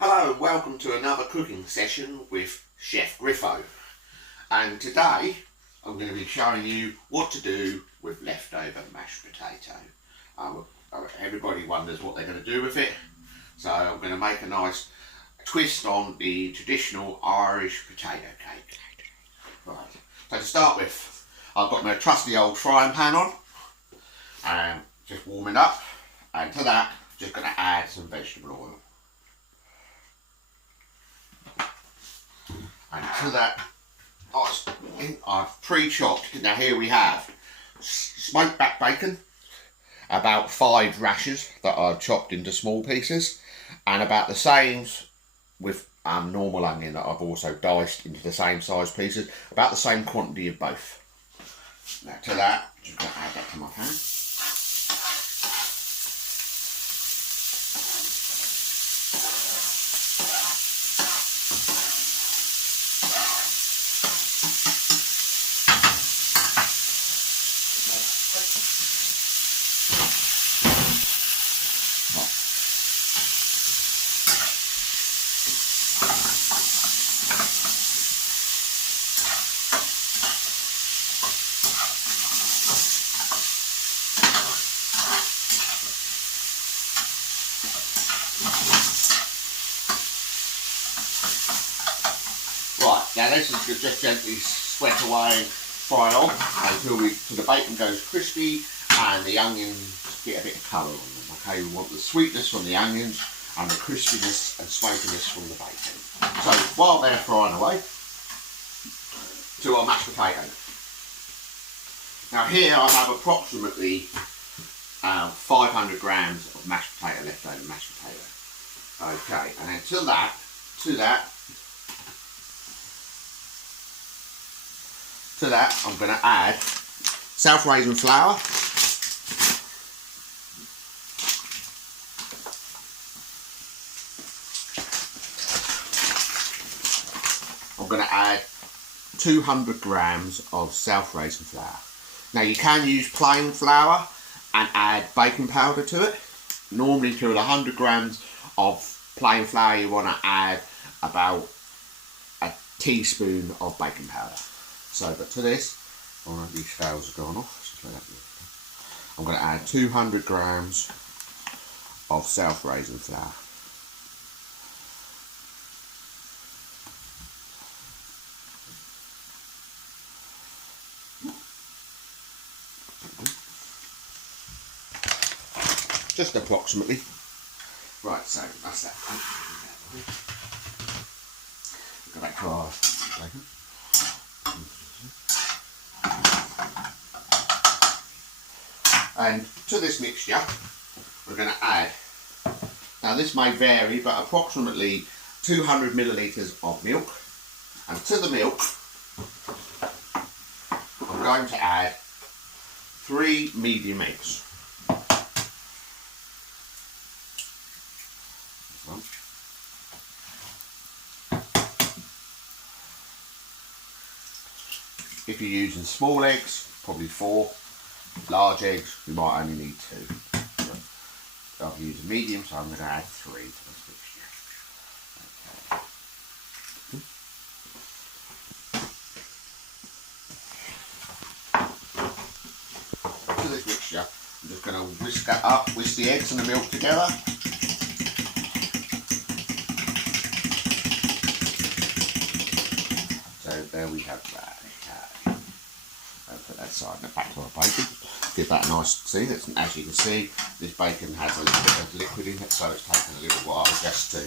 Hello and welcome to another cooking session with Chef Griffo. And today I'm going to be showing you what to do with leftover mashed potato. Everybody wonders what they're going to do with it, so I'm going to make a nice twist on the traditional Irish potato cake. Right, so to start with, I've got my trusty old frying pan on and just warming up, and to that just going to add some vegetable oil. And to that, I've pre-chopped. Now here we have smoked back bacon, about 5 rashers that I've chopped into small pieces, and about the same with normal onion that I've also diced into the same size pieces, about the same quantity of both. Now to that, I'm just going to add that to my pan. Right, now this is just gently sweat away and fry on until the bacon goes crispy and the onions get a bit of colour on them. Okay, we want the sweetness from the onions and the crispiness and smokiness from the bacon. So while they're frying away, to our mashed potato. Now here I have approximately 500 grams of mashed potato, leftover mashed potato. Okay, and then to that I'm going to add self-raising flour, I'm going to add 200 grams of self-raising flour. Now you can use plain flour and add baking powder to it. Normally to 100 grams of plain flour you want to add about a teaspoon of baking powder. So, but to this, these scales have gone off. I'm going to add 200 grams of self-raising flour. Just approximately. Right, so that's that. Go back to our bacon. And to this mixture, we're going to add, now this may vary, but approximately 200 millilitres of milk. And to the milk, I'm going to add 3 medium eggs. If you're using small eggs, probably 4. Large eggs, we might only need 2. I've used a medium, so I'm going to add 3 to this mixture. To this mixture, I'm just going to whisk that up, whisk the eggs and the milk together. So there we have that. Put that side and back to our bacon. Give that a nice, see, as you can see, this bacon has a little bit of liquid in it, so it's taken a little while just to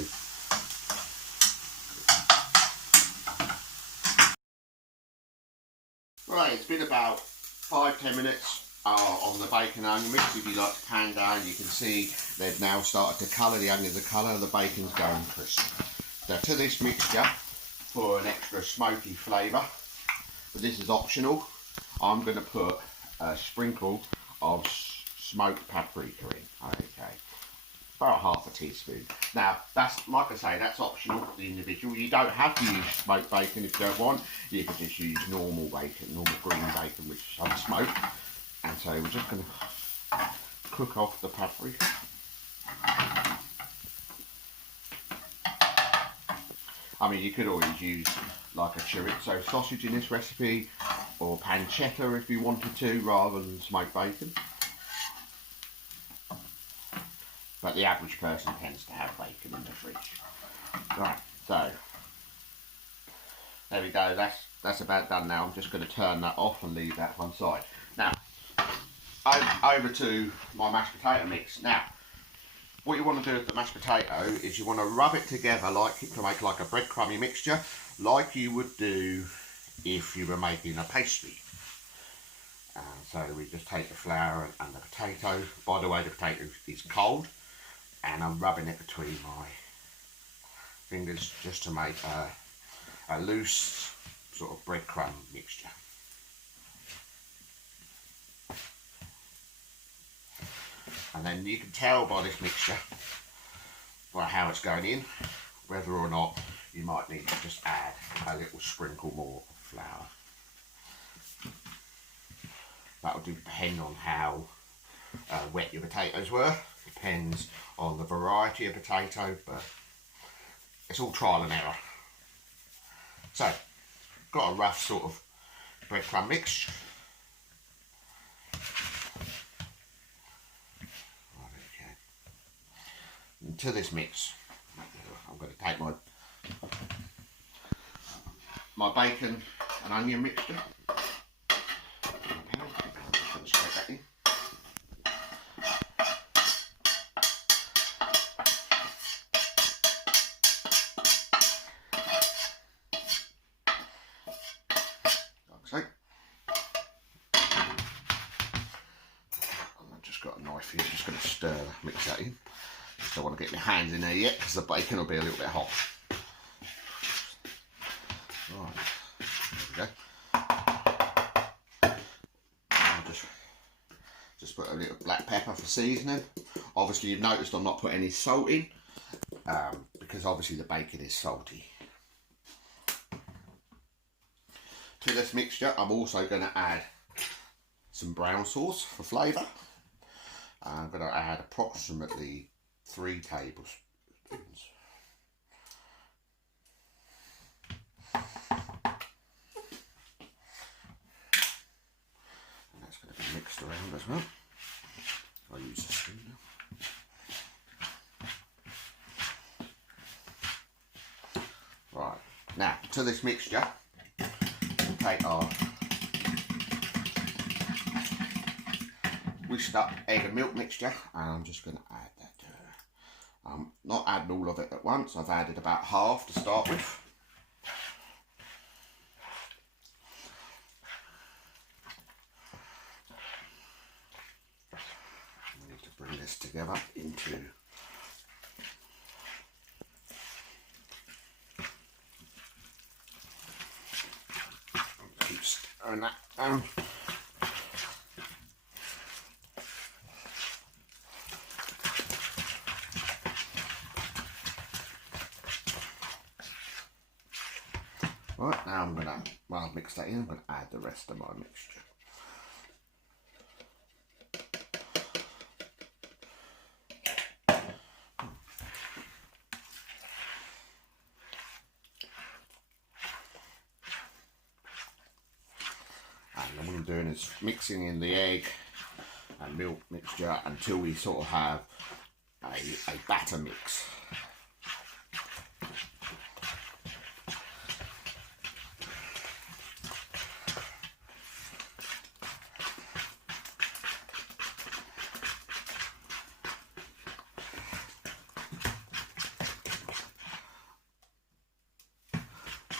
right, it's been about 5-10 minutes on the bacon and onion mix. If you like to pan down, you can see they've now started to colour, the onions are colour, the bacon's going crisp. So to this mixture, for an extra smoky flavour, but this is optional, I'm going to put a sprinkle of smoked paprika in. Okay, about half a teaspoon. Now that's, like I say, that's optional for the individual. You don't have to use smoked bacon if you don't want. You can just use normal bacon, normal green bacon which is unsmoked. And so we're just going to cook off the paprika. I mean, you could always use like a chorizo sausage in this recipe, or pancetta if you wanted to, rather than smoked bacon. But the average person tends to have bacon in the fridge. Right, so there we go. That's about done now. I'm just going to turn that off and leave that one side. Now, over to my mashed potato mix. Now, what you want to do with the mashed potato is you want to rub it together to make like a breadcrumby mixture, like you would do if you were making a pastry. So we just take the flour and the potato. By the way, the potato is cold, and I'm rubbing it between my fingers just to make a loose sort of breadcrumb mixture. And then you can tell by this mixture, by how it's going in, whether or not you might need to just add a little sprinkle more of flour. That will depend on how wet your potatoes were. Depends on the variety of potato, but it's all trial and error. So, got a rough sort of breadcrumb mix. And to this mix, I'm going to take my bacon and onion mixture. Straight back in. Like so. I've just got a knife here, just going to mix that in. Just don't want to get my hands in there yet because the bacon will be a little bit hot. Right, there we go. I'll just put a little black pepper for seasoning. Obviously, you've noticed I'm not putting any salt in because obviously the bacon is salty. To this mixture, I'm also going to add some brown sauce for flavour. I'm going to add approximately 3 tablespoons. And that's going to be mixed around as well. I'll use a spoon now. Right, now to this mixture, we'll take our whisked up egg and milk mixture, and I'm just going to add that to it. I'm not adding all of it at once. I've added about half to start with. We need to bring this together into keep stirring that down. Right, now I'm going to, while I've mixed that in, I'm going to add the rest of my mixture. And what I'm doing is mixing in the egg and milk mixture until we sort of have a batter mix.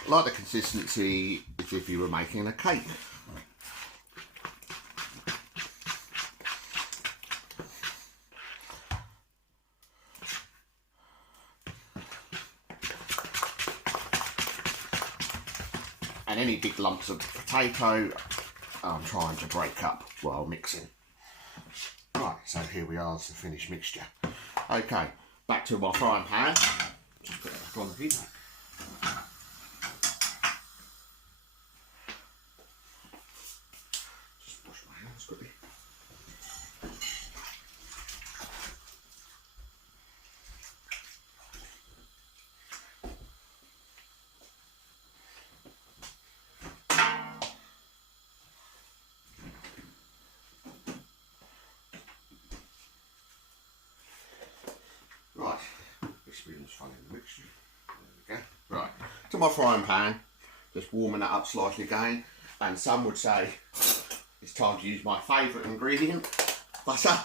Like the consistency as if you were making a cake. And any big lumps of potato I'm trying to break up while mixing. Right, so here we are, it's the finished mixture. Okay, back to my frying pan. Just put it back on the heat. to my frying pan, just warming that up slightly again. And some would say it's time to use my favourite ingredient, butter.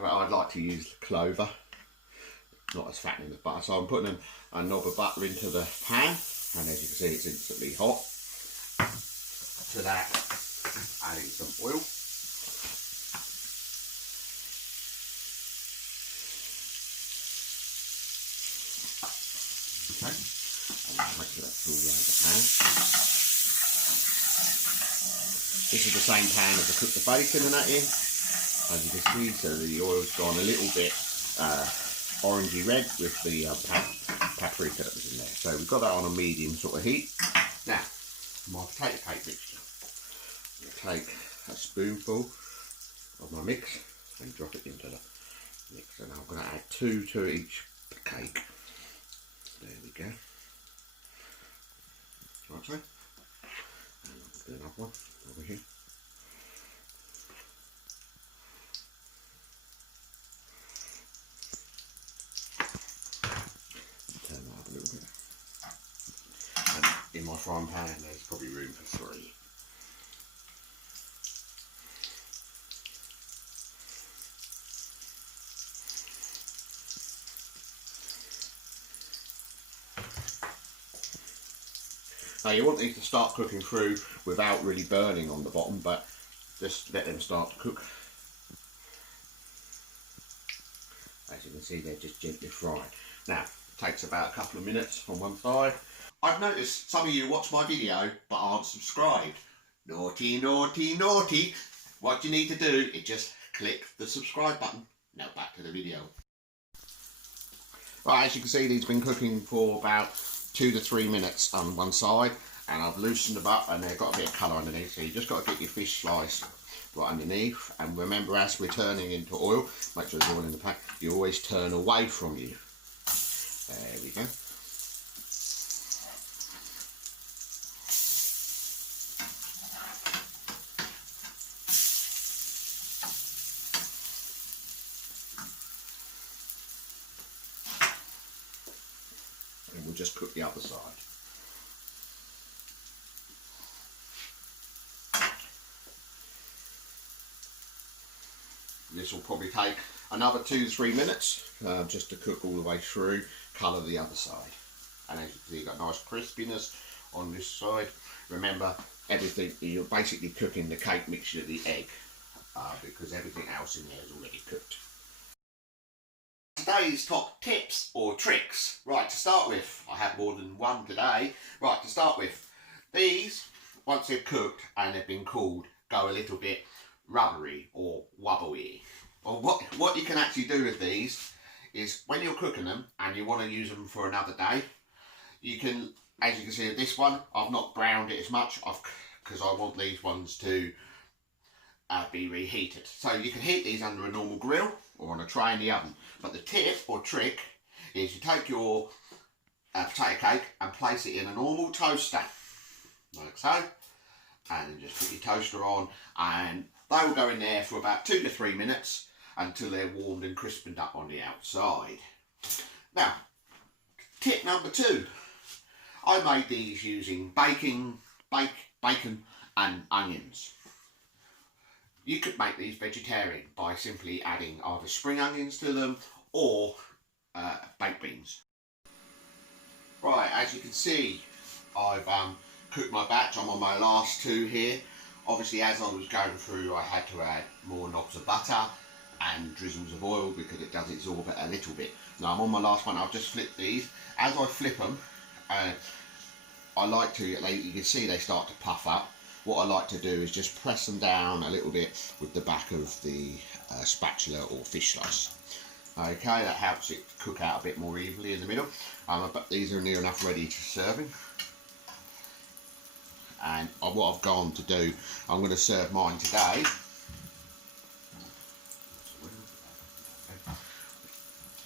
Well, I'd like to use clover, not as fattening as butter. So I'm putting a knob of butter into the pan, and as you can see, it's instantly hot. To that, adding some oil. Okay, and make sure that's all around the pan. This is the same pan as I cooked the bacon and that in, as you can see. So the oil's gone a little bit orangey red with the paprika that was in there. So we've got that on a medium sort of heat. Now, my potato cake mixture. I'm going to take a spoonful of my mix and drop it into the mix, and I'm going to add 2 to each cake. There we go. Right, so. And I'll do another one over here. Turn that up a little bit. And in my frying pan there's probably room for 3. Now you want these to start cooking through without really burning on the bottom, but just let them start to cook. As you can see, they're just gently fried. Now, it takes about a couple of minutes on one side. I've noticed some of you watch my video but aren't subscribed. Naughty, naughty, naughty. What you need to do is just click the subscribe button. Now back to the video. Right, as you can see, these have been cooking for about 2 to 3 minutes on one side, and I've loosened them up and they've got a bit of colour underneath, so you just got to get your fish slice right underneath. And remember, as we're turning into oil, make sure there's oil in the pack, you always turn away from you. There we go. And we'll just cook the other side. This will probably take another 2 to 3 minutes just to cook all the way through, colour the other side. And as you can see, you've got nice crispiness on this side. Remember, everything, you're basically cooking the cake mixture, the egg, because everything else in there is already cooked. Today's top tips or tricks. Right, to start with, I have more than one today. Right, to start with, these, once they've cooked and they've been cooled, go a little bit rubbery or wobbly. Well, what you can actually do with these is, when you're cooking them and you want to use them for another day, you can, as you can see with this one, I've not browned it as much because I want these ones to be reheated. So you can heat these under a normal grill or on a tray in the oven. But the tip or trick is you take your potato cake and place it in a normal toaster, like so, and then just put your toaster on, and they will go in there for about 2 to 3 minutes until they're warmed and crispened up on the outside. Now, tip number 2. I made these using bacon and onions. You could make these vegetarian by simply adding either spring onions to them or baked beans. Right, as you can see, I've cooked my batch. I'm on my last 2 here. Obviously, as I was going through, I had to add more knobs of butter and drizzles of oil because it does absorb it a little bit. Now I'm on my last one. I've just flipped these. As I flip them, I like to, you can see they start to puff up. What I like to do is just press them down a little bit with the back of the spatula or fish slice. Okay, that helps it cook out a bit more evenly in the middle. But these are near enough ready to serving. And what I've gone to do, I'm going to serve mine today.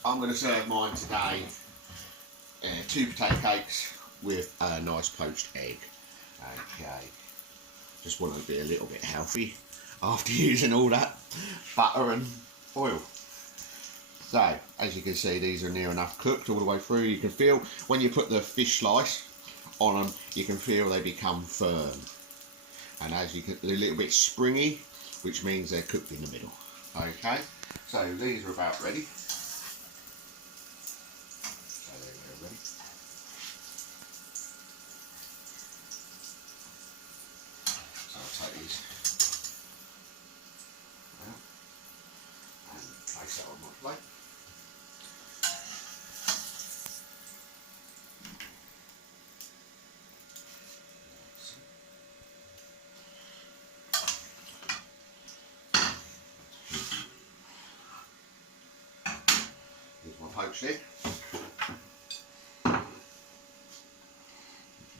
I'm going to serve mine today 2 potato cakes with a nice poached egg. Okay. Just want to be a little bit healthy after using all that butter and oil. So, as you can see, these are near enough cooked all the way through. You can feel, when you put the fish slice on them, you can feel they become firm. And as you can, they're a little bit springy, which means they're cooked in the middle. Okay, so these are about ready. So they're ready. So I'll take these out and place that on my plate. Here's my poached egg. I'm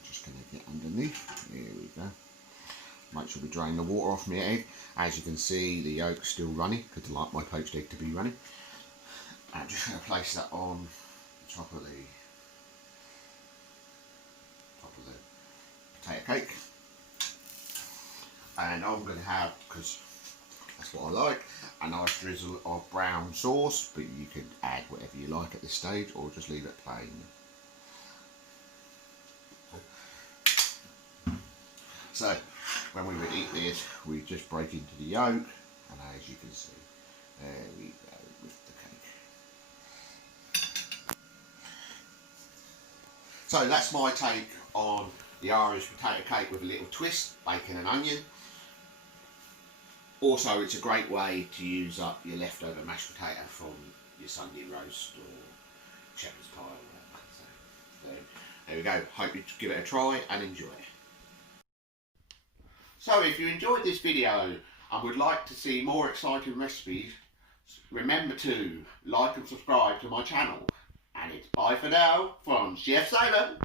just going to get underneath. Here we go. Make sure we drain the water off my egg. As you can see, the yolk's still running because I like my poached egg to be running. I'm just going to place that on the top of the potato cake. And I'm going to have, because that's what I like, a nice drizzle of brown sauce, but you can add whatever you like at this stage or just leave it plain. So, when we would eat this, we just break into the yolk, and as you can see, there we go with the cake. So that's my take on the Irish potato cake with a little twist, bacon and onion. Also, it's a great way to use up your leftover mashed potato from your Sunday roast or shepherd's pie or whatever. So there we go. Hope you give it a try and enjoy it. So if you enjoyed this video and would like to see more exciting recipes, remember to like and subscribe to my channel. And it's bye for now from Chef Simon.